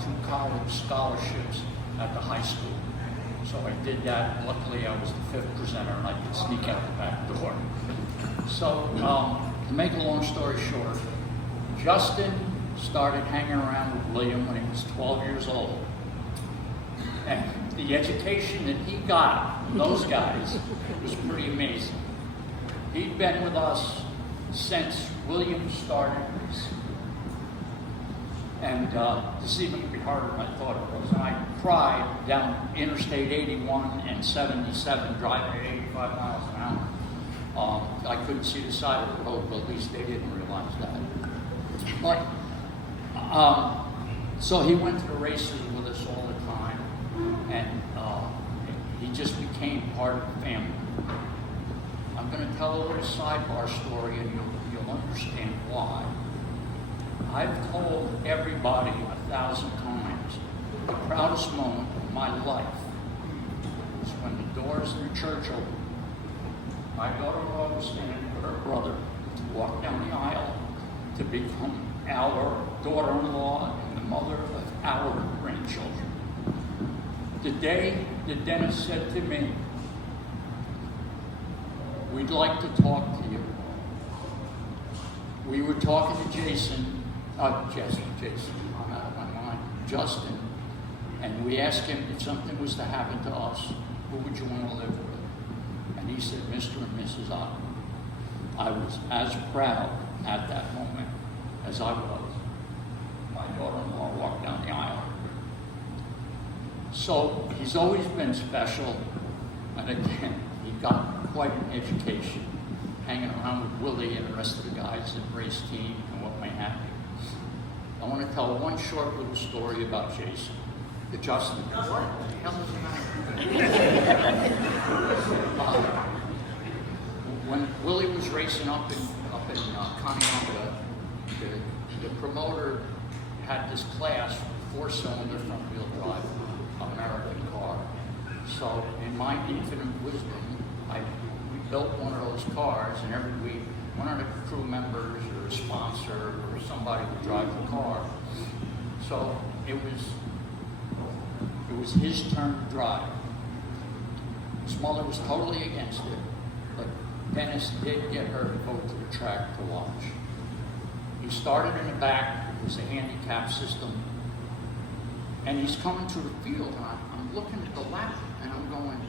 2 college scholarships at the high school. So I did that. Luckily, I was the 5th presenter, and I could sneak out the back door. So, to make a long story short, Justin started hanging around with William when he was 12 years old. And the education that he got from those guys was pretty amazing. He'd been with us since William started racing. And this is even harder than I thought it was. And I cried down Interstate 81 and 77, driving at 85 miles an hour. I couldn't see the side of the road, but at least they didn't realize that. But, so he went to the races with us all the time, and he just became part of the family. I'm going to tell a little sidebar story, and you'll understand why. I've told everybody 1,000 times, the proudest moment of my life was when the doors in the church opened. My daughter-in-law was standing with her brother to walk down the aisle to become our daughter-in-law and the mother of our grandchildren. The day that Dennis said to me, "We'd like to talk to you." We were talking to Jason, I'm out of my mind, Justin, and we asked him if something was to happen to us, who would you want to live with? And he said, Mr. and Mrs. Auchmoody. I was as proud at that moment as I was. My daughter-in-law walked down the aisle. So he's always been special, and again, he got quite an education, hanging around with Willie and the rest of the guys in the race team and what may have you. I want to tell one short little story about Jason. Justin, what the hell is the matter? When Willie was racing up in Conneaut, the promoter had this class, 4-cylinder front-wheel drive American car. So in my infinite wisdom, we built one of those cars, and every week one of the crew members or a sponsor or somebody would drive the car. So it was his turn to drive. His mother was totally against it, but Dennis did get her to go to the track to watch. He started in the back. It was a handicap system. And he's coming to the field, and I'm looking at the lap, and I'm going,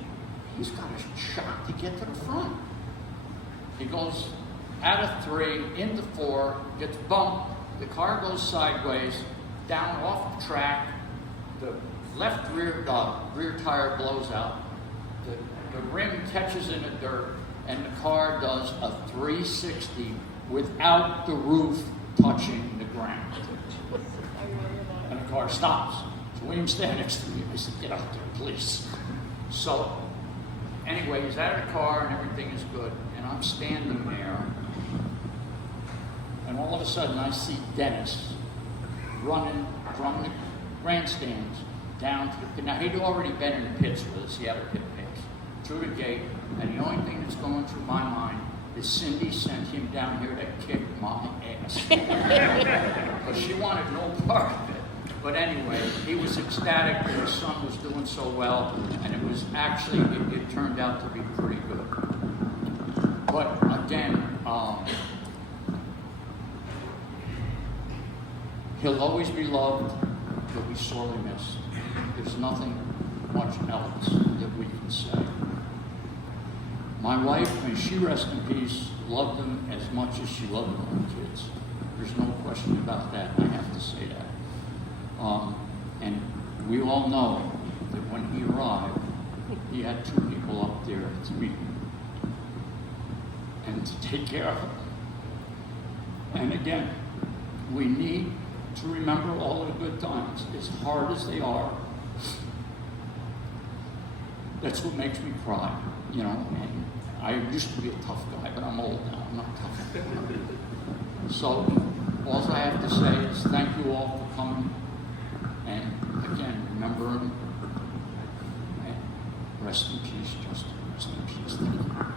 he's got a shot to get to the front. He goes out of 3, into 4, gets bumped, the car goes sideways, down off the track, the left rear tire blows out, the rim catches in the dirt, and the car does a 360 without the roof touching the ground. And the car stops. So William standing next to me, I said, "Get out there, please." So anyway, he's out of the car and everything is good. And I'm standing there, and all of a sudden I see Dennis running from the grandstands down to the pit. Now, he'd already been in the pits with us. He had a pit pass through the gate, and the only thing that's going through my mind is Cindy sent him down here to kick my ass. But she wanted no part of it. But anyway, he was ecstatic that his son was doing so well, and it was actually, it turned out to be pretty good. But again, he'll always be loved, he'll be sorely missed. There's nothing much else that we can say. My wife, may she rest in peace, loved him as much as she loved her own kids. There's no question about that, I have to say that. And we all know that when he arrived, he had 2 people up there to meet him and to take care of him. And again, we need to remember all of the good times, as hard as they are. That's what makes me cry, you know. And I used to be a tough guy, but I'm old now. I'm not tough anymore. So all I have to say is thank you all for coming. And again, remember him. And rest in peace, Justin. Rest in peace. Thank you.